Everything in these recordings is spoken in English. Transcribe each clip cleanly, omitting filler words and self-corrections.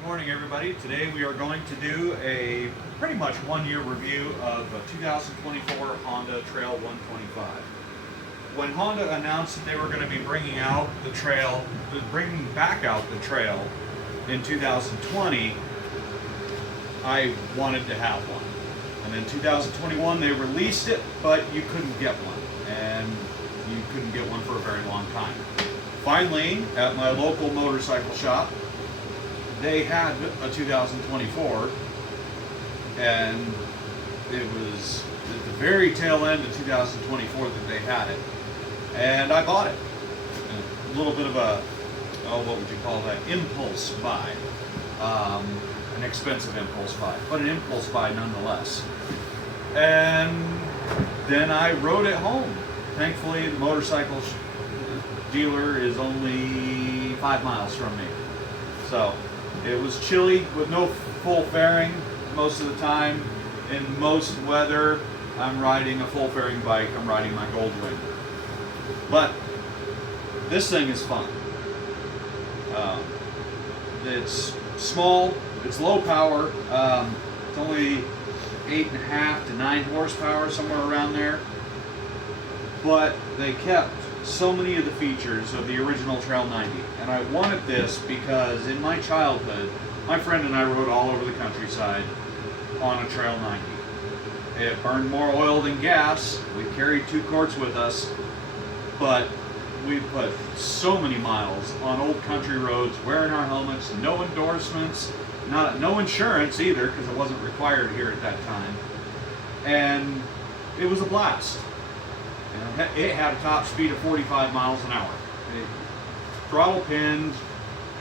Good morning, everybody. Today we are going to do a pretty much one-year review of a 2024 Honda Trail 125. When Honda announced that they were going to be bringing back out the Trail in 2020, I wanted to have one. And in 2021 they released it, but you couldn't get one, and you couldn't get one for a very long time. Finally, at my local motorcycle shop, they had a 2024, and it was at the very tail end of 2024 that they had it, and I bought it. A little bit of a, what would you call that, impulse buy. An expensive impulse buy, but an impulse buy nonetheless. And then I rode it home. Thankfully, the motorcycle dealer is only 5 miles from me. So it was chilly with no full fairing most of the time. In most weather, I'm riding a full fairing bike. I'm riding my Goldwing. But this thing is fun. It's small. It's low power. It's only 8.5 to 9 horsepower, somewhere around there. But they kept so many of the features of the original Trail 90, and I wanted this because in my childhood, my friend and I rode all over the countryside on a Trail 90. It burned more oil than gas. We carried 2 quarts with us, but we put so many miles on old country roads, wearing our helmets, no endorsements, no insurance either, because it wasn't required here at that time, and it was a blast. It had a top speed of 45 miles an hour. Throttle pinned,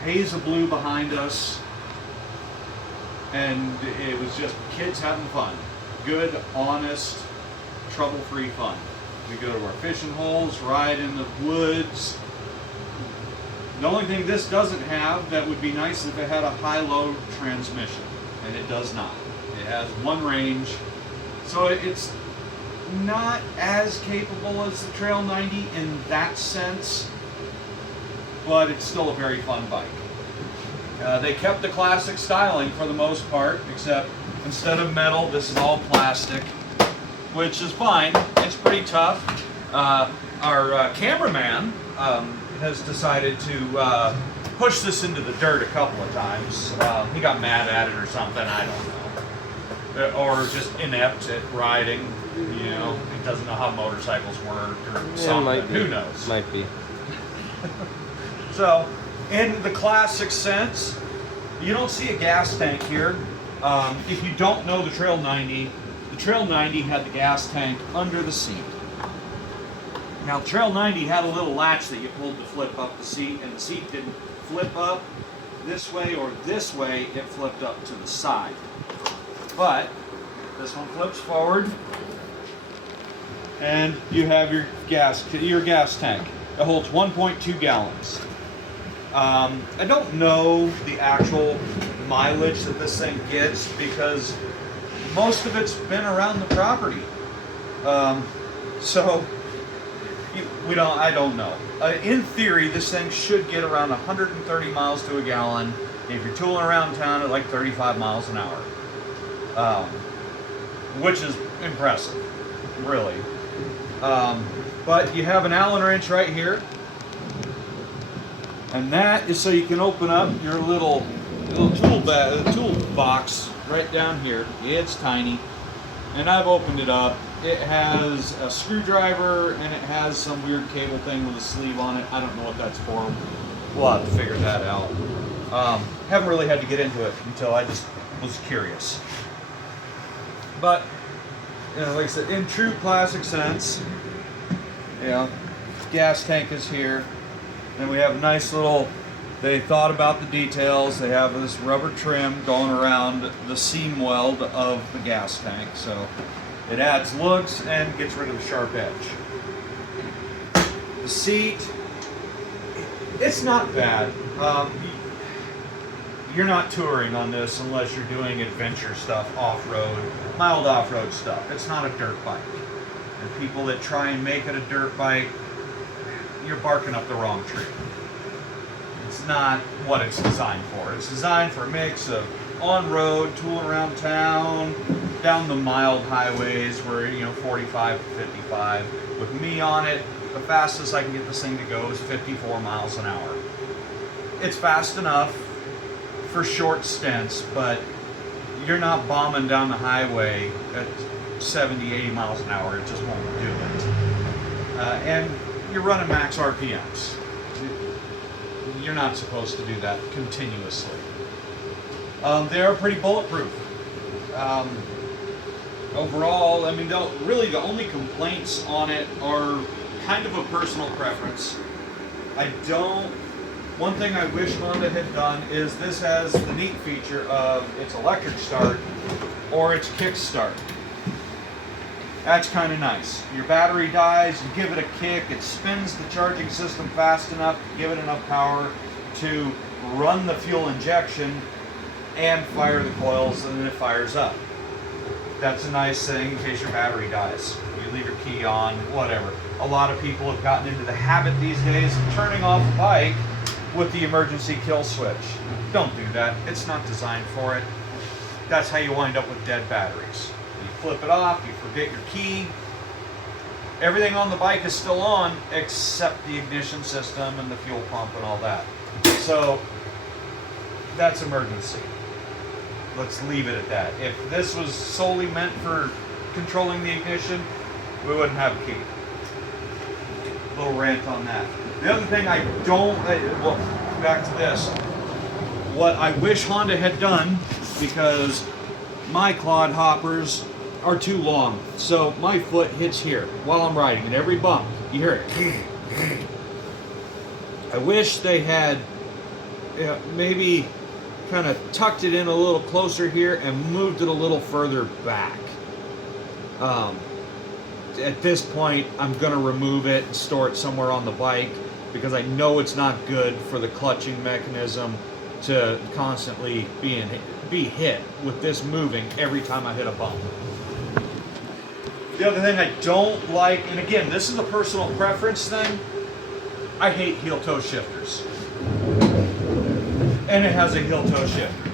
haze of blue behind us, and it was just kids having fun. Good, honest, trouble-free fun. We go to our fishing holes, ride in the woods. The only thing this doesn't have that would be nice if it had a high-low transmission, and it does not. It has one range, so it's not as capable as the Trail 90 in that sense, but it's still a very fun bike. They kept the classic styling for the most part, except instead of metal, this is all plastic, which is fine. It's pretty tough. Our cameraman has decided to push this into the dirt a couple of times. He got mad at it or something, I don't know. Or just inept at riding. You know, he doesn't know how motorcycles work or something. Who knows? Might be. So, in the classic sense, you don't see a gas tank here. If you don't know the Trail 90 had the gas tank under the seat. Now, the Trail 90 had a little latch that you pulled to flip up the seat, and the seat didn't flip up this way or this way, it flipped up to the side. But this one flips forward, and you have your gas tank. It holds 1.2 gallons. I don't know the actual mileage that this thing gets because most of it's been around the property. I don't know. In theory, this thing should get around 130 miles to a gallon if you're tooling around town at like 35 miles an hour, which is impressive, really. But you have an Allen wrench right here, and that is so you can open up your little tool box right down here. It's tiny, and I've opened it up. It has a screwdriver, and it has some weird cable thing with a sleeve on it. I don't know what that's for. We'll have to figure that out. Haven't really had to get into it until I just was curious. But you know, like I said, in true classic sense, you know, gas tank is here. And we have a nice little, they thought about the details. They have this rubber trim going around the seam weld of the gas tank. So it adds looks and gets rid of the sharp edge. The seat, it's not bad. You're not touring on this unless you're doing adventure stuff, off-road, mild off-road stuff. It's not a dirt bike. And people that try and make it a dirt bike, you're barking up the wrong tree. It's not what it's designed for. It's designed for a mix of on-road, tooling around town, down the mild highways where, 45 to 55. With me on it, the fastest I can get this thing to go is 54 miles an hour. It's fast enough for short stints, but you're not bombing down the highway at 70, 80 miles an hour. It just won't do it. And you're running max RPMs. You're not supposed to do that continuously. They are pretty bulletproof. Overall, I mean, really the only complaints on it are kind of a personal preference. One thing I wish Honda had done is this has the neat feature of its electric start or its kick start. That's kind of nice. Your battery dies, you give it a kick, it spins the charging system fast enough to give it enough power to run the fuel injection and fire the coils, and then it fires up. That's a nice thing in case your battery dies. You leave your key on, whatever. A lot of people have gotten into the habit these days of turning off a bike with the emergency kill switch. Don't do that. It's not designed for it. That's how you wind up with dead batteries. You flip it off, you forget your key. Everything on the bike is still on except the ignition system and the fuel pump and all that. So that's emergency. Let's leave it at that. If this was solely meant for controlling the ignition, we wouldn't have a key. Little rant on that. The other thing well, back to this. What I wish Honda had done, because my clod hoppers are too long, so my foot hits here while I'm riding, and every bump, you hear it. I wish they had maybe kind of tucked it in a little closer here and moved it a little further back. At this point, I'm going to remove it and store it somewhere on the bike because I know it's not good for the clutching mechanism to constantly be hit with this moving every time I hit a bump. The other thing I don't like, and again, this is a personal preference thing, I hate heel-toe shifters. And it has a heel-toe shifter.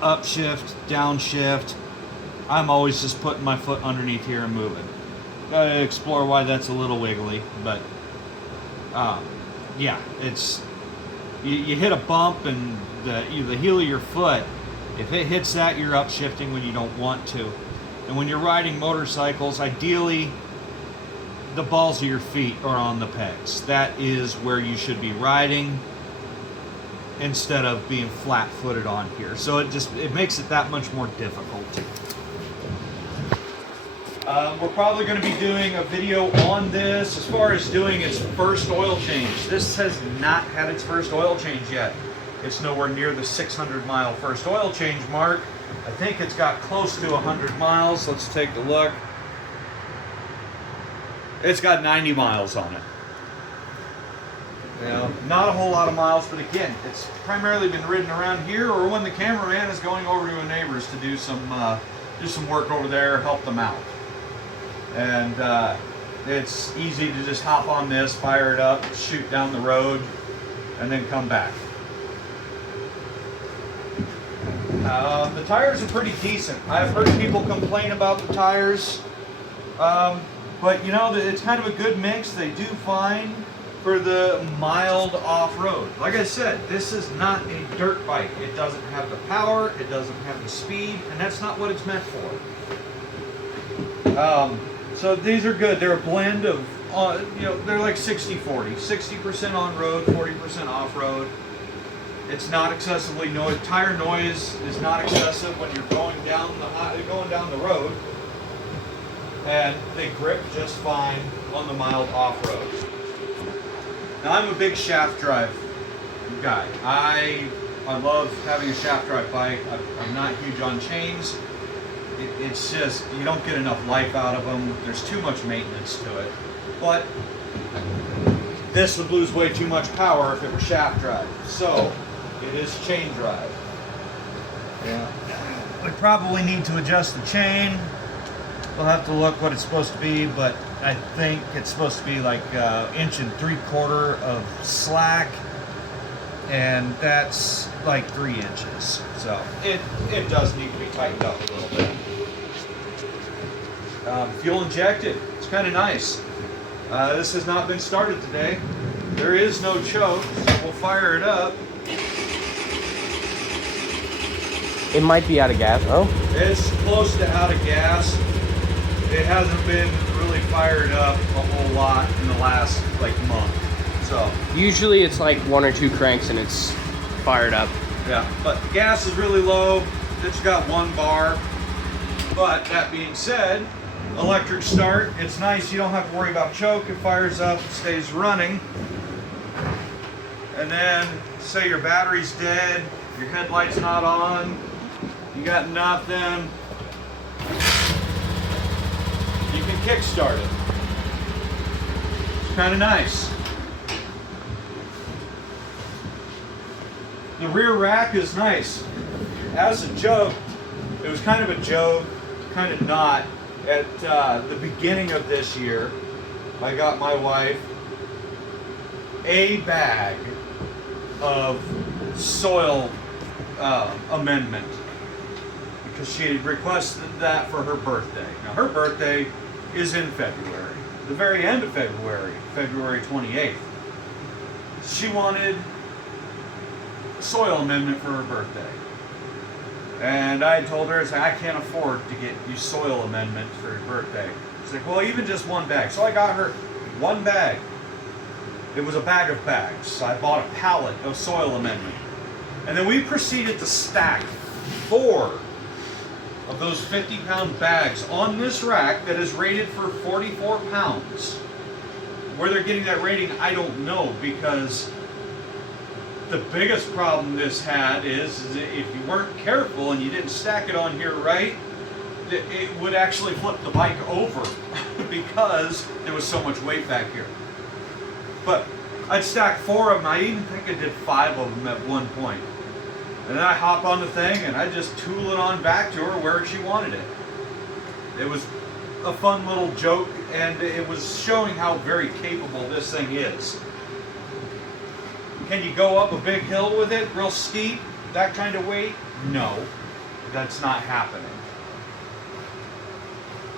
Upshift, downshift. I'm always just putting my foot underneath here and moving. Gotta explore why that's a little wiggly, but yeah, it's you hit a bump and the heel of your foot, if it hits that, you're upshifting when you don't want to. And when you're riding motorcycles, ideally the balls of your feet are on the pegs. That is where you should be riding instead of being flat-footed on here. So it makes it that much more difficult. We're probably going to be doing a video on this as far as doing its first oil change. This has not had its first oil change yet. It's nowhere near the 600-mile first oil change mark. I think it's got close to 100 miles. Let's take a look. It's got 90 miles on it. Not a whole lot of miles, but again, it's primarily been ridden around here or when the cameraman is going over to a neighbor's to do some work over there, help them out. And it's easy to just hop on this, fire it up, shoot down the road, and then come back. The tires are pretty decent. I've heard people complain about the tires, but it's kind of a good mix. They do fine for the mild off-road. Like I said, this is not a dirt bike. It doesn't have the power, it doesn't have the speed, and that's not what it's meant for. So these are good. They're a blend of, they're like 60-40. 60% on-road, 40% off-road. It's not excessively noise. Tire noise is not excessive when you're going down the road, and they grip just fine on the mild off-road. Now I'm a big shaft drive guy. I love having a shaft drive bike. I'm not huge on chains. It's just, you don't get enough life out of them. There's too much maintenance to it. But this would lose way too much power if it were shaft drive. So it is chain drive. Yeah. We probably need to adjust the chain. We'll have to look what it's supposed to be, but I think it's supposed to be like 1.75 inches of slack, and that's like 3 inches. So it does need to be tightened up a little bit. Fuel injected. It's kind of nice. This has not been started today. There is no choke, so we'll fire it up. It might be out of gas. Oh, It's close to out of gas. It hasn't been really fired up a whole lot in the last like month. So usually it's like 1 or 2 cranks and it's fired up. yeah, but the gas is really low. It's got 1 bar. But that being said, electric start. It's nice. You don't have to worry about choke. It fires up, it stays running. And then say your battery's dead, your headlight's not on, you got nothing. You can kickstart it. It's kind of nice. The rear rack is nice. As a joke, it was kind of a joke, kind of not. At the beginning of this year, I got my wife a bag of soil amendment because she had requested that for her birthday. Now her birthday is in February, the very end of February, February 28th. She wanted soil amendment for her birthday. And I told her, I can't afford to get you soil amendment for your birthday. She's like, well, even just 1 bag. So I got her 1 bag. It was a bag of bags. So I bought a pallet of soil amendment. And then we proceeded to stack 4 of those 50-pound bags on this rack that is rated for 44 pounds. Where they're getting that rating, I don't know, because the biggest problem this had is if you weren't careful and you didn't stack it on here right, it would actually flip the bike over because there was so much weight back here. But I'd stack 4 of them. I even think I did 5 of them at one point. And then I hop on the thing and I just tool it on back to her where she wanted it. It was a fun little joke, and it was showing how very capable this thing is. Can you go up a big hill with it, real steep, that kind of weight? No, that's not happening.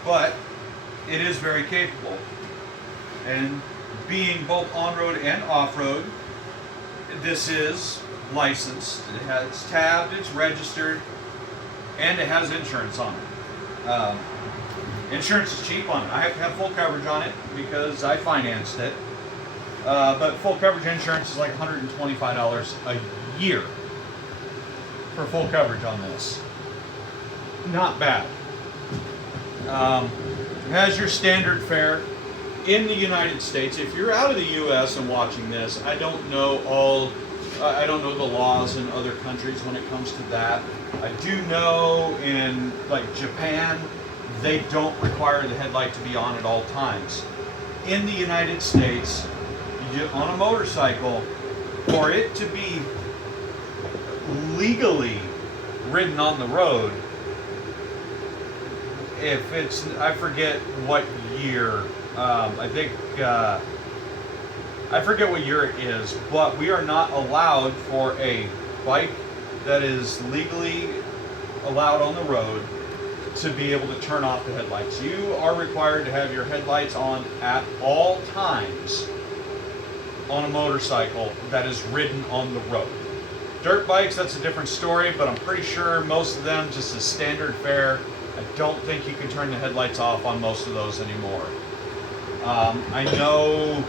But it is very capable. And being both on-road and off-road, this is licensed. It's tabbed, it's registered, and it has insurance on it. Insurance is cheap on it. I have to have full coverage on it because I financed it. But full coverage insurance is like $125 a year for full coverage on this. Not bad. It has your standard fare in the United States. If you're out of the U.S. and watching this, I don't know the laws in other countries when it comes to that. I do know in like Japan, they don't require the headlight to be on at all times. In the United States, on a motorcycle, for it to be legally ridden on the road, if it's, I forget what year, I forget what year it is, but we are not allowed for a bike that is legally allowed on the road to be able to turn off the headlights. You are required to have your headlights on at all times on a motorcycle that is ridden on the road. Dirt bikes, that's a different story, but I'm pretty sure most of them, just as standard fare, I don't think you can turn the headlights off on most of those anymore. I know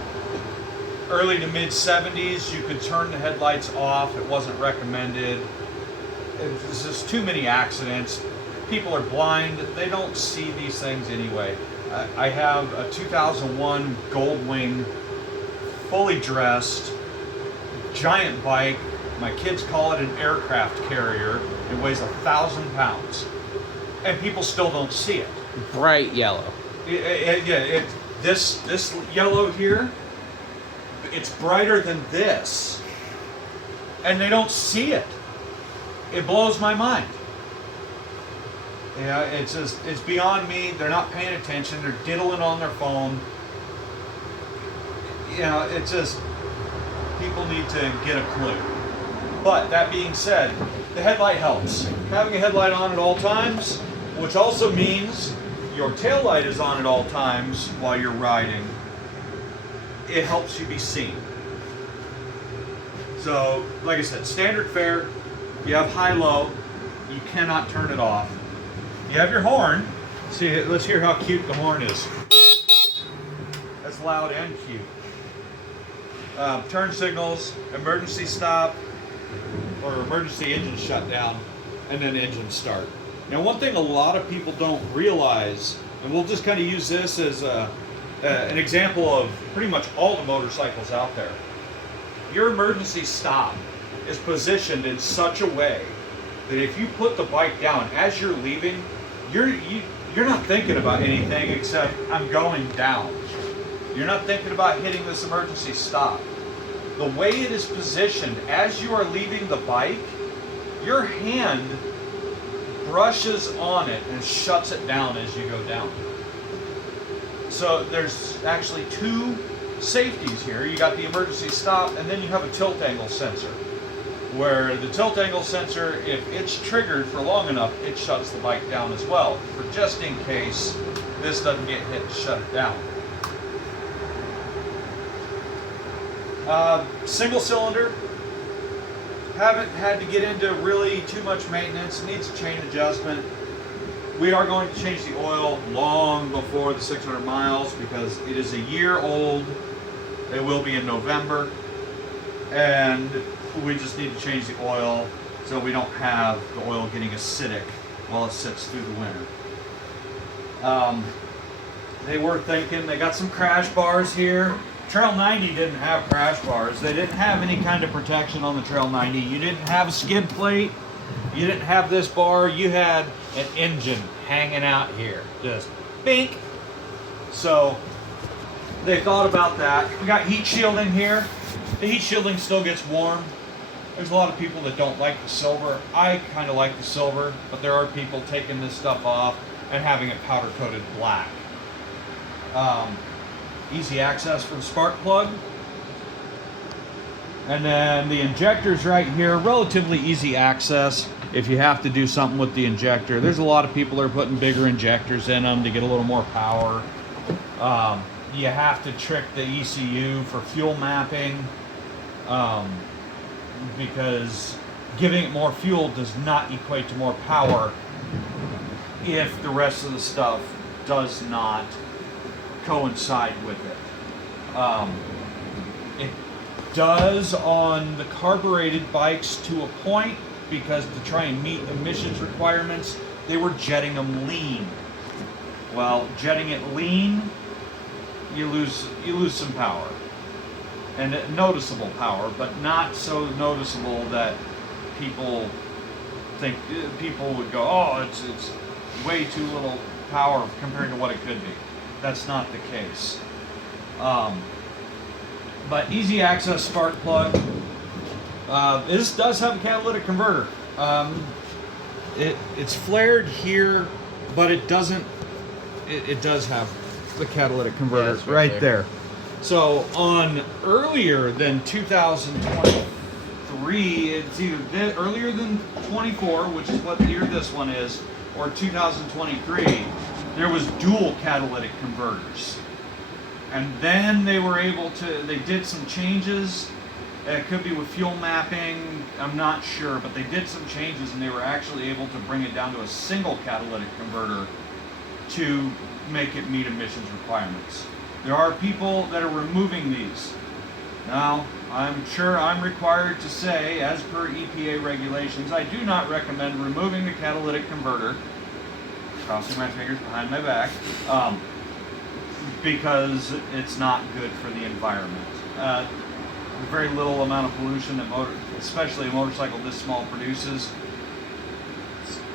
early to mid 70s you could turn the headlights off. It wasn't recommended. There's just too many accidents. People are blind. They don't see these things anyway. I have a 2001 Goldwing, fully dressed, giant bike. My kids call it an aircraft carrier. It weighs 1,000 pounds. And people still don't see it. Bright yellow. This yellow here, it's brighter than this. And they don't see it. It blows my mind. Yeah, it's just, it's beyond me. They're not paying attention. They're diddling on their phone. You know, it's just, people need to get a clue. But that being said, the headlight helps. Having a headlight on at all times, which also means your tail light is on at all times while you're riding, it helps you be seen. So, like I said, standard fare, you have high-low, you cannot turn it off. You have your horn. See, let's hear how cute the horn is. That's loud and cute. Turn signals, emergency stop, or emergency engine shutdown, and then engine start. Now, one thing a lot of people don't realize, and we'll just kind of use this as an example of pretty much all the motorcycles out there. Your emergency stop is positioned in such a way that if you put the bike down as you're leaving, you're not thinking about anything except I'm going down. You're not thinking about hitting this emergency stop. The way it is positioned as you are leaving the bike, your hand brushes on it and shuts it down as you go down. So there's actually two safeties here. You got the emergency stop, and then you have a tilt angle sensor, where the tilt angle sensor, if it's triggered for long enough, it shuts the bike down as well, for just in case this doesn't get hit to shut it down. Single cylinder, haven't had to get into really too much maintenance, needs a chain adjustment. We are going to change the oil long before the 600 miles because it is a year old. It will be in November, and we just need to change the oil so we don't have the oil getting acidic while it sits through the winter. They were thinking, they got some crash bars here. Trail 90 didn't have crash bars. They didn't have any kind of protection on the Trail 90. You didn't have a skid plate. You didn't have this bar. You had an engine hanging out here. Just bink. So they thought about that. We got heat shielding here. The heat shielding still gets warm. There's a lot of people that don't like the silver. I kind of like the silver, but there are people taking this stuff off and having it powder coated black. Easy access for the spark plug. And then the injector's right here, relatively easy access if you have to do something with the injector. There's a lot of people that are putting bigger injectors in them to get a little more power. You have to trick the ECU for fuel mapping because giving it more fuel does not equate to more power if the rest of the stuff does not coincide with it. It does on the carbureted bikes to a point, because to try and meet emissions requirements, they were jetting them lean. Well, jetting it lean, you lose some power, and noticeable power, but not so noticeable that people would go, oh, it's way too little power compared to what it could be. That's not the case. But easy access spark plug. This does have a catalytic converter. It's flared here, but it doesn't. It does have the catalytic converter right there. So on earlier than 2023, it's either earlier than 24, which is what year this one is, or 2023. There was dual catalytic converters. And then they were able to, they did some changes. It could be with fuel mapping, I'm not sure, but they did some changes and they were actually able to bring it down to a single catalytic converter to make it meet emissions requirements. There are people that are removing these. Now, I'm sure I'm required to say, as per EPA regulations, I do not recommend removing the catalytic converter, crossing my fingers behind my back, because it's not good for the environment. The very little amount of pollution that especially a motorcycle this small produces,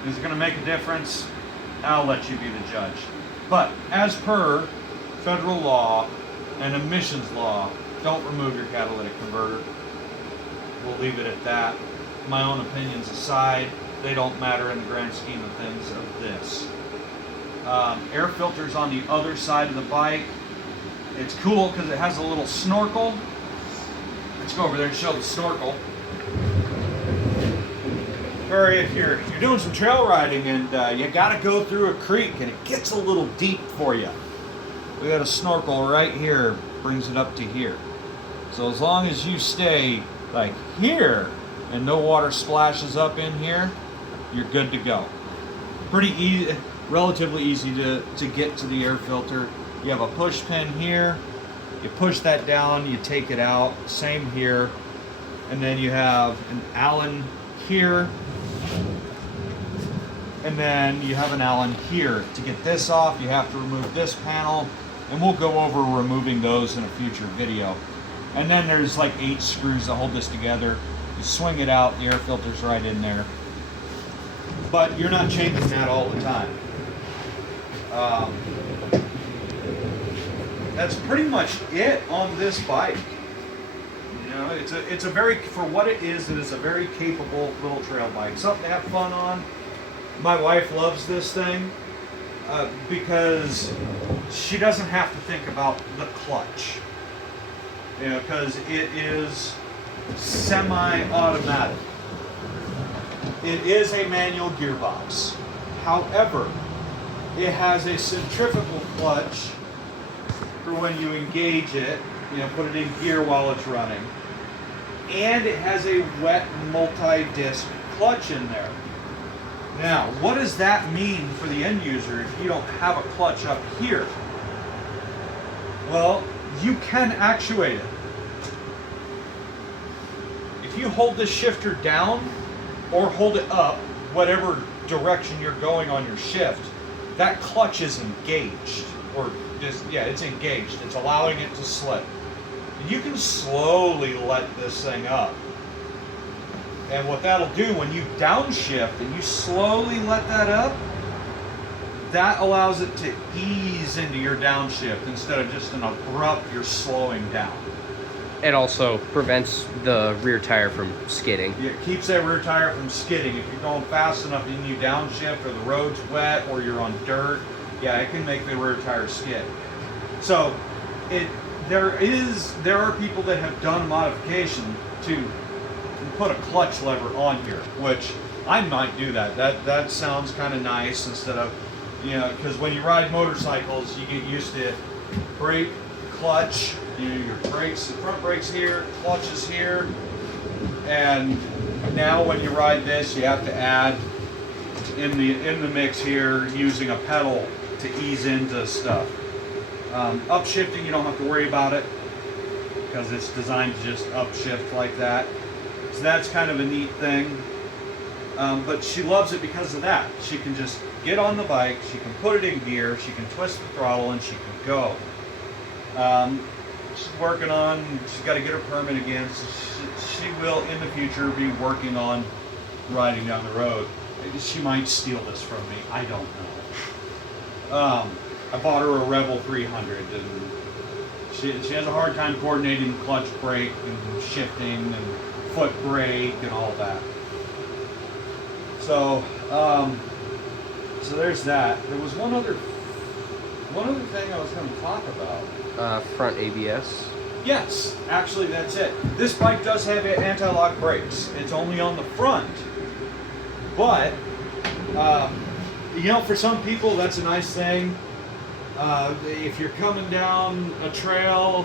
is it going to make a difference? I'll let you be the judge. But as per federal law and emissions law, don't remove your catalytic converter. We'll leave it at that. My own opinions aside, they don't matter in the grand scheme of things of this. Air filters on the other side of the bike. It's cool because it has a little snorkel. Let's go over there and show the snorkel. Or if you're doing some trail riding and you got to go through a creek and it gets a little deep for you, we got a snorkel right here, brings it up to here. So as long as you stay like here and no water splashes up in here, you're good to go. Pretty easy, relatively easy to get to the air filter. You have a push pin here, you push that down, you take it out, same here, and then you have an Allen here, and then you have an Allen here. To get this off, you have to remove this panel, and we'll go over removing those in a future video. And then there's like 8 screws that hold this together. You swing it out, the air filter's right in there. But you're not changing that all the time. That's pretty much it on this bike. You know, it's a very, for what it is a very capable little trail bike. Something to have fun on. My wife loves this thing because she doesn't have to think about the clutch. You know, because it is semi-automatic. It is a manual gearbox. However, it has a centrifugal clutch for when you engage it, you know, put it in gear while it's running. And it has a wet multi-disc clutch in there. Now, what does that mean for the end user if you don't have a clutch up here? Well, you can actuate it. If you hold this shifter down or hold it up, whatever direction you're going on your shift, that clutch is engaged. Or just, yeah, it's engaged. It's allowing it to slip. You can slowly let this thing up. And what that'll do when you downshift and you slowly let that up, that allows it to ease into your downshift instead of just an abrupt, you're slowing down. It also prevents the rear tire from skidding. It keeps that rear tire from skidding. If you're going fast enough and you downshift or the road's wet or you're on dirt, yeah, it can make the rear tire skid. So there are people that have done a modification to put a clutch lever on here, which I might do that. That sounds kind of nice instead of, you know, because when you ride motorcycles, you get used to brake, clutch, you know, your brakes, the front brakes here, clutch is here, and now when you ride this, you have to add in the mix here using a pedal to ease into stuff. Upshifting, you don't have to worry about it because it's designed to just upshift like that. So that's kind of a neat thing. But she loves it because of that. She can just get on the bike, she can put it in gear, she can twist the throttle, and she can go. She's working on, she's got to get her permit again, so she will in the future be working on riding down the road. She might steal this from me, I don't know. I bought her a Rebel 300, and she has a hard time coordinating clutch brake and shifting and foot brake and all that. So, so there's that. There was one other thing I was going to talk about. Front ABS. Yes, actually that's it. This bike does have anti-lock brakes. It's only on the front. But, you know, for some people that's a nice thing. If you're coming down a trail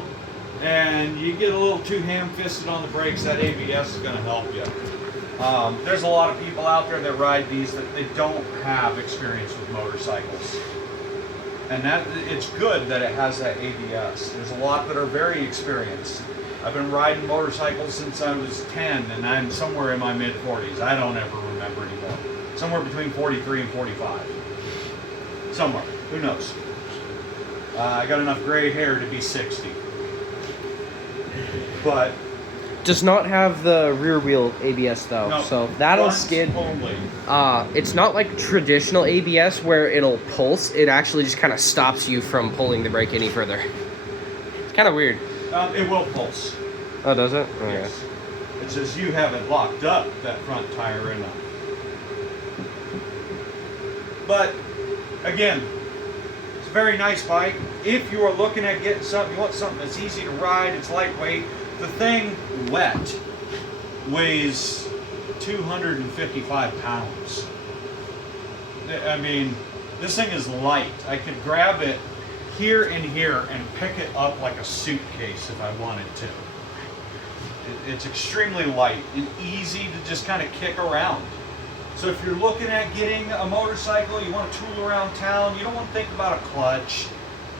and you get a little too ham-fisted on the brakes, that ABS is going to help you. There's a lot of people out there that ride these that they don't have experience with motorcycles. And that it's good that it has that ABS. There's a lot that are very experienced. I've been riding motorcycles since I was 10, and I'm somewhere in my mid-40s. I don't ever remember anymore. Somewhere between 43 and 45. Somewhere. Who knows? I got enough gray hair to be 60. But Does not have the rear wheel ABS though, no, so that'll front skid. only. It's not like traditional ABS where it'll pulse. It actually just kind of stops you from pulling the brake any further. It's kind of weird. It will pulse. Oh, does it? Oh, Yes. It's just you haven't locked up that front tire enough. But again, it's a very nice bike. If you are looking at getting something, you want something that's easy to ride, it's lightweight. The thing, wet, weighs 255 pounds. I mean, this thing is light. I could grab it here and here and pick it up like a suitcase if I wanted to. It's extremely light and easy to just kind of kick around. So if you're looking at getting a motorcycle, you want to tool around town, you don't want to think about a clutch,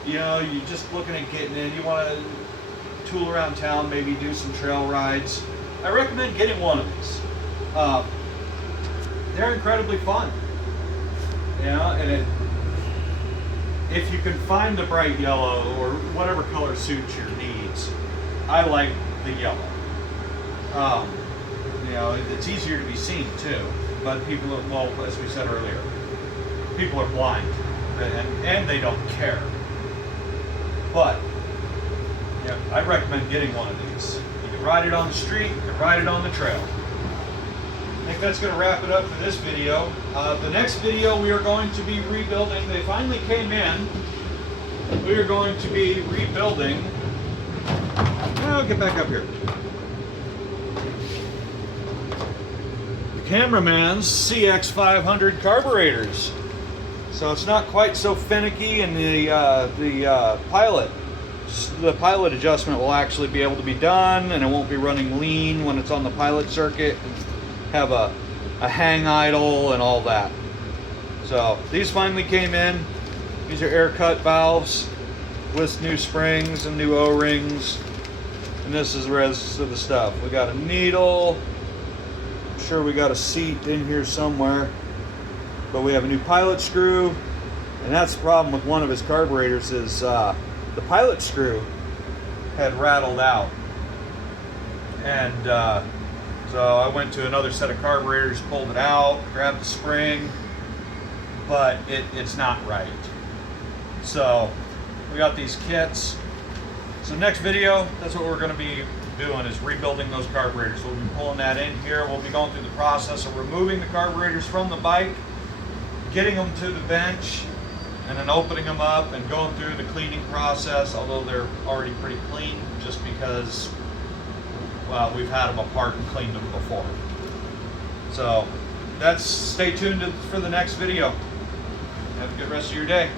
you know, you're just looking at getting in, you want to tool around town, maybe do some trail rides, I recommend getting one of these. They're incredibly fun. You know, and if you can find the bright yellow or whatever color suits your needs, I like the yellow. You know, it's easier to be seen too, but people are, well, as we said earlier, people are blind and they don't care. But yeah, I recommend getting one of these. You can ride it on the street, you can ride it on the trail. I think that's going to wrap it up for this video. The next video we are going to be rebuilding. They finally came in. We are going to be rebuilding. I'll get back up here. The cameraman's CX500 carburetors. So it's not quite so finicky, and the pilot adjustment will actually be able to be done, and it won't be running lean when it's on the pilot circuit. Have a hang idle and all that. So these finally came in. These are air cut valves with new springs and new O-rings. And this is the rest of the stuff. We got a needle. I'm sure we got a seat in here somewhere. But we have a new pilot screw. And that's the problem with one of his carburetors is the pilot screw had rattled out. And so I went to another set of carburetors, pulled it out, grabbed the spring, but it's not right. So we got these kits. So next video, that's what we're going to be doing, is rebuilding those carburetors. We'll be pulling that in here. We'll be going through the process of removing the carburetors from the bike, getting them to the bench, and then opening them up and going through the cleaning process, although they're already pretty clean, just because, well, we've had them apart and cleaned them before. So stay tuned for the next video. Have a good rest of your day.